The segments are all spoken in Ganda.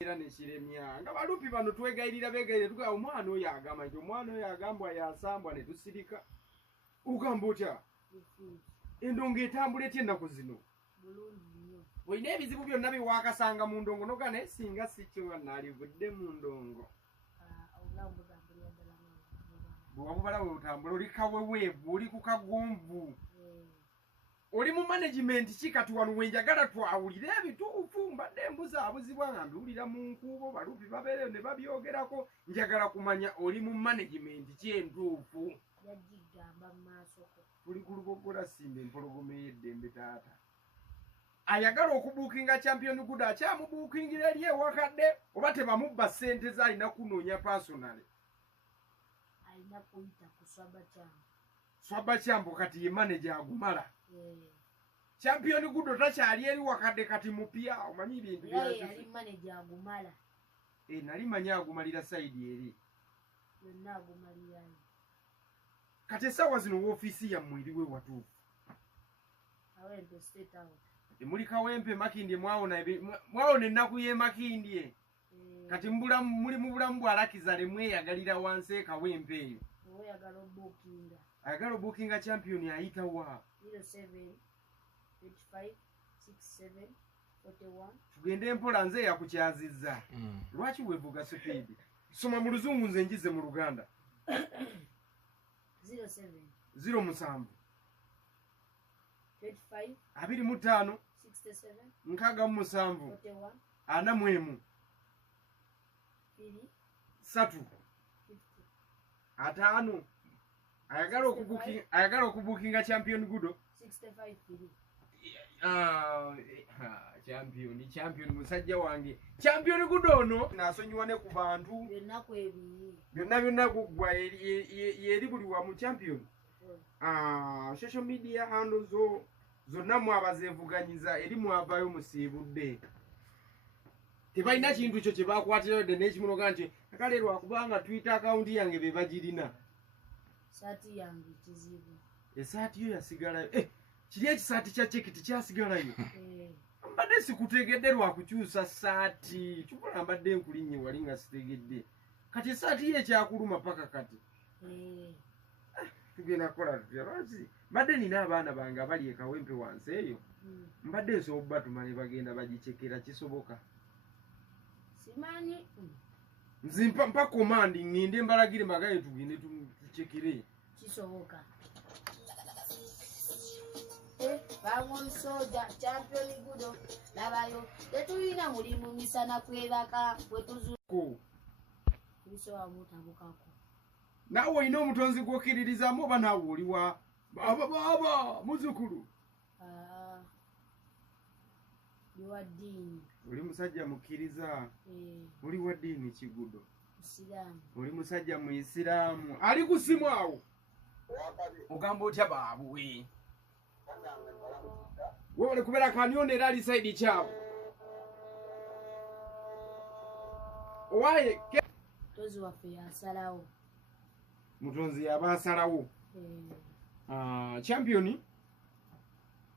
era ne kiremya nga balupi bano twegayirira begayire tuga omwana oyo agamba nti omwana oyo agambwa yasambwa ne tusirika ugamba otya endongo etambula etya ennaku zino olina ebizibu byonna biwaakasanga mu ndongo noga naye singa si kyo naalivudde mu ndongo bwewabubala we butambula oli kaweweevu oli ku kagomvu oli mu management ki kati wano wenjagala twawulire ebituufu mbadde mbuzaabuzibwa nga mbiwulira mu nkuubo balupi babeere ne babyogerako njagala kumanya oli mu management ki entuufu tuli ku lubogola simba empologoma ey'eddembe taata ayagala okubuukinga champion good akyamubuukingira eri ewakadde oba tebamubba ssente z'alina kunoonya personale alina kuyita ku swaba kyambo kati ye manager agumala champion good takyali eri wakadde kati mupya omanyi ebintu yali manager agumala nali manya agumalira saidi eri yonna agumalira kati essaawa zino woofiisi yammwe eriwe watuufu Kawempe state out muli Kawempe Makindye mwawona ennaku y'e Makindye kati muli mu bulamu bw'alakiza lemweyagalira wansi e Kawempe eyo ayagala obuukinga champion ayita wa 07-25-67-41 tugende mpola nze yakukyazizza lwaki weevuga sipiidi soma mu luzungu nze njize mu Luganda 07 25 nkaaga mu 7 41 3 5 ayagala okubuukinga champion gudo 65 champion musajja wange champion gudo ono nasonyiwa ne ku bantu byonna guggwa yeri buli wamu champion social media handles zonna mwabazeevuganyiza eri mwavayo musiibudde tebalina kintu kyo kye bakwatira yodde n'ekimunoga nti akale lwakubanga Twitter account yange be bagirina saati yange kizibu esaati yo yasigalayo kiri ekisaati kya chekiti kyasigalayo mbadde sikutegedde lwakukyusa saati kikola mbadde nkulinnye wali nga sitegedde kati esaati yo ekyakuluma paka kati tugenda kukola tutya lwaki mbadde nina abaana bange abali e Kawempe wansi eyo mbadde nsobola obatuma ne bagenda bagicekera kisoboka simanyi nzimpa mpa komandi ngende mbalagire magaye tugende tucekere kisoboka bamusoja champion gudo labayo tetulina mulimu misana kwebaka bwetuzuko bisowa mutabukako nawe olina omutonzi gw'okkiririzamu oba naawe oliwa baba muzukulu wa ddiini oli musajja mukkiriza oli wa ddiini kigudo oli musajja muisiraamu ali ku simu awo ogamba otya baabwe wole kubeera kanyono era ali saidi kyabo owaye mutonzi waffe yasalawo mutonzi yaba asalawo champion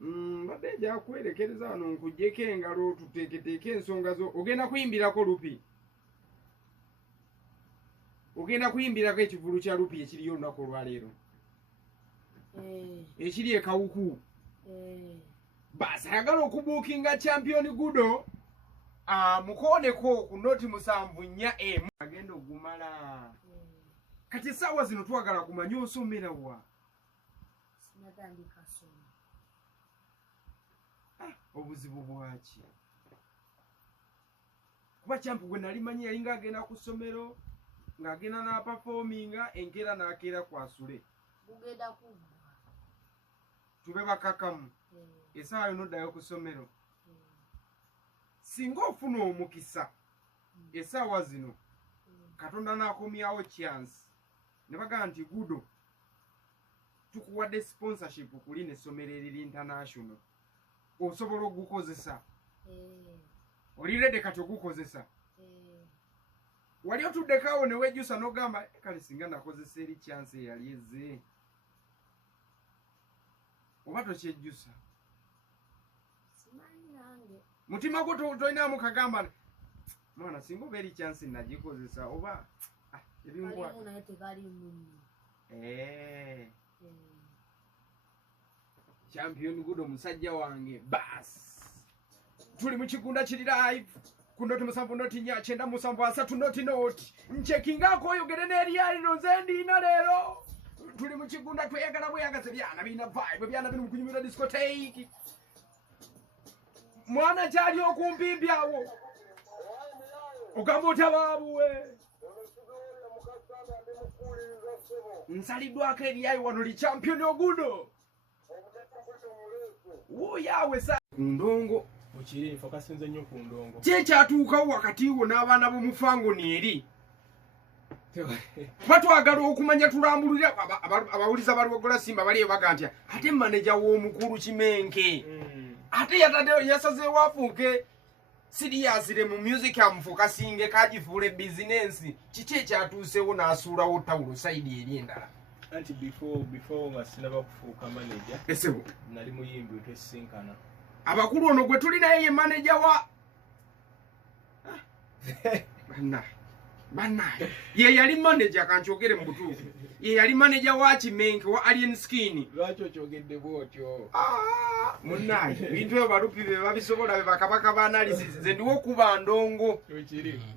mbadde nja kwerekereza wano nkuggyeko engalo tuteeketeeke ensonga zo ogenda kuyimbirako lupi ogenda kuyimbirako ekivulu kya lupi ekiriyo olunaku olwaleero ekiri ekawuku basi ayagala okubuukinga champion gudo mukooneko ku noti 7-4 agenda ogumala kati essaawa zino twagala kumanya osomera wa sinatandika soma obuzibu bwaki kuba champu gwe nali manyi yali ng'agenda ku ssomero ng'agenda n'apafominga enkeera n'akeera kwasule bugenda kuggwa tube bakakamu essaawa yonna oddayo ku ssomero singa ofuna omukisa essaawa zino Katonda n'akomyawo chance ne bagamba nti gudo tukuwadde sponsorship kuli n'essomero eriri international osobola ogukozesa oli ready kati ogukozesa wali otuddekaawo ne wejjusa n'ogamba kale singa nakozesa eri chance eyali ezze oba tokyejjusa simanyi nange mutima gwo tolinamu kagamba mwana singo beri chance nagikozesa oba ebingwa kalimu naye tekalimu champion Gudo musajja wange bas tuli mu kigunda kiri live kundoti musambu noti nya chenda musambu asatu noti nchekingako oyogere n'eriyali nozendina lero tuli mu kigunda tweyagala bweyagaze byana bina vibe byana bino mukunyumira discotheque mwana kyali okumpimbyawo ogamba babuwe nsaliddwako eriyayi wano li champion Ogudo yawe sa kundongo mukiri fokasinze nnyo ku ndongo kyekyatuukawo wakati wo n'abaana b'omufango neeri batwagala okumanya tulambulira abawuliza baliwogola Simba baliyo baga nti ate manager w'omukulu Kimenke ate yasazeewo afuuke siriyasire mu music amufokasinge kagifuule business kiki ekyatuusewo n'asuulawo tawulo sayidi eri endala anti before nga sinaba kufuuka manager esebo nali muyimbi twesinkana abakulu ono gwe tuli naye ye manager wa banaye ye yali manager kankyogere mu butuufu ye yali manager wa Kimenke wa Alien Skin lwaki okyogedde bwotyo munaye bintu ebyo balupi be babisobola be bakabaka ba analysis ze ndiwo kuba ndongo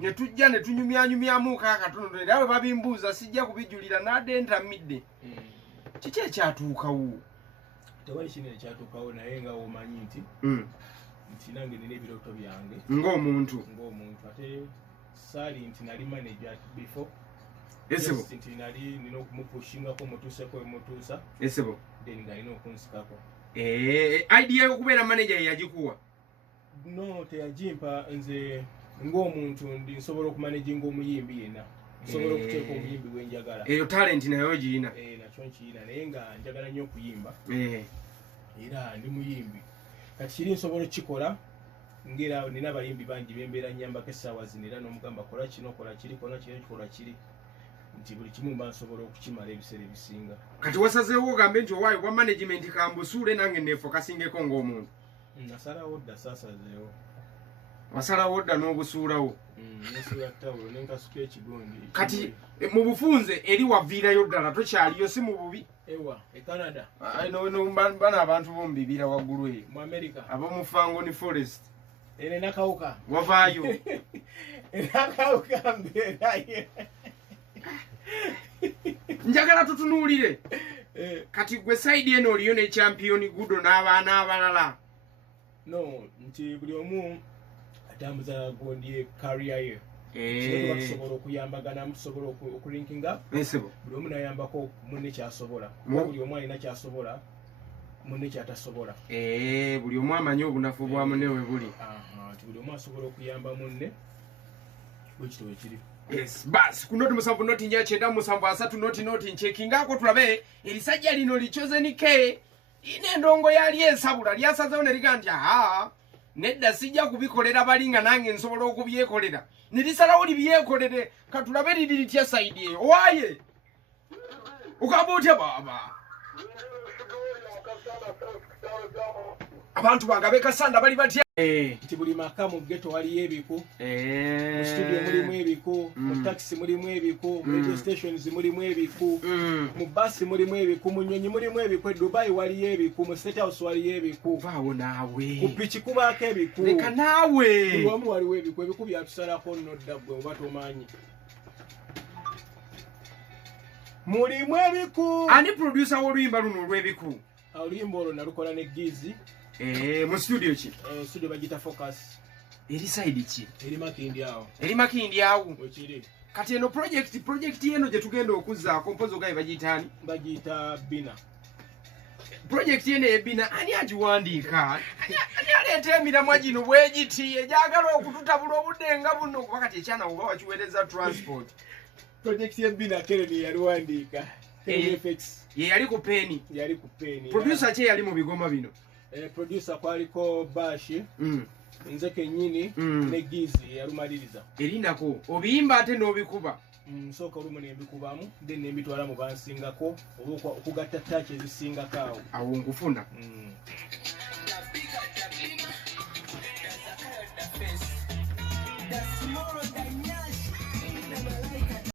ne tujja ne tunyumyanyumyamu kakatono era bwe babimbuuza sijja kubijulira n'adenta midde kiki ekyatuukawo tewali kino ekyatuukawo naye nga omanyi nti nange nina ebirooto byange ng'omuntu ate saali nti nali manager before esebo nti nina okumupushingako mutuuseko emutuusa esebo then nga nina okunsikako idea y'okubeera manager yagikuwa no teyagimpa nze ng'omuntu nsobola okumanaginga omuyimbi yenna nsobola okuteeka omuyimbi wenjagala eyo talent nayo ogirina nakyo nkirina naye nga njagala nnyo okuyimba era ndi muyimbi kati kiri nsobola okukikola ngera nina abayimbi bangi bembeera nnyambako essaawa zino era n'omugamba kola kino kola kiri kola kino kikola kiri nti buli kimu mba nsobola okukimala ebiseera ebisinga kati wasazeewo ogambe nti owaayo bwa management kambusuule nange neefokasingeko ng'omuntu nasalawo dda saasazeewo wasalawo dda n'obusuulawo nesuula ttawulo nenkasuka ekigondi kati mu bufunze eri waviirayo ddala tokyaliyo si mu bubi ewa Canada bana abantu b'omu bibira waggulu eyo mu America ab'omu Fangoni Forest ene nakawuka wavaayo nakawuka mbeerayo njagala tutunuulire kati gwe saidi eno oliyo ne champion Gudo n'abaana abalala no nti buli omu atambuza gondi career ye tusobola okuyambagana tusobola okulinkinga buli omu nayambako munne kyasobola buli omu alina kyasobola munne kyatasobola buli omu amanyi obunafu bwa munne we buli nti buli omu asobola okuyamba munne bwekito wekiri yes bas kunoti musanvu noti nya chenda musanvu asatu noti nchekingako tulabe elisajja lino lichozenike ine ndongo yali ensabula lyasazewo ne ligandi nedda sijja kubikolera balinga nange nsobola okubyekolera nilisalawo libyekolere katulabe liri litya saidi eyo owaye ukaba otya baba abantu bagabe kasanda bali batya nti buli maka mu ghetto waliyo ebiku mu studio mulimu ebiku mu taxi mulimu ebiku mu radio stations mulimu ebiku mu basi mulimu ebiku mu nnyonyi mulimu ebiku Dubai waliyo ebiku mu State House waliyo ebiku vaawo naawe ku piki kubaako ebiku leka naawe buli wamu waliwo ebiku ebiku byatusalako nno dda ggwe oba tomanyi mulimu ebiku ani producer w'oluyimba luno olw'ebiku oluyimba olwo nalukola ne Gizi mu studio ki studio bagita Focus eri side ki eri Makindi awo wekiri kati eno project yeno gye tugenda okuzzaako mpozi ogaye bagiyitaani bagiyita Bina project yeno ebina ani agiwandiika ani aleeta emiramwa gino bwegiti egyagala okututabula obudde nga buno kuba kati ekyana oba wakiweereza transport project y'Ebina Kennedy yaliwandiika FX ye yali ku peeni producer ki yali mu bigoma bino producer kwaliko Bashi nze kennyini ne Gizi yalumaliriza erinako obiyimba ate n'obikuba nsooka olumu nembikubamu then nembitwala mu bansingako oba okugatta ttaki ezisingako awo nkufuna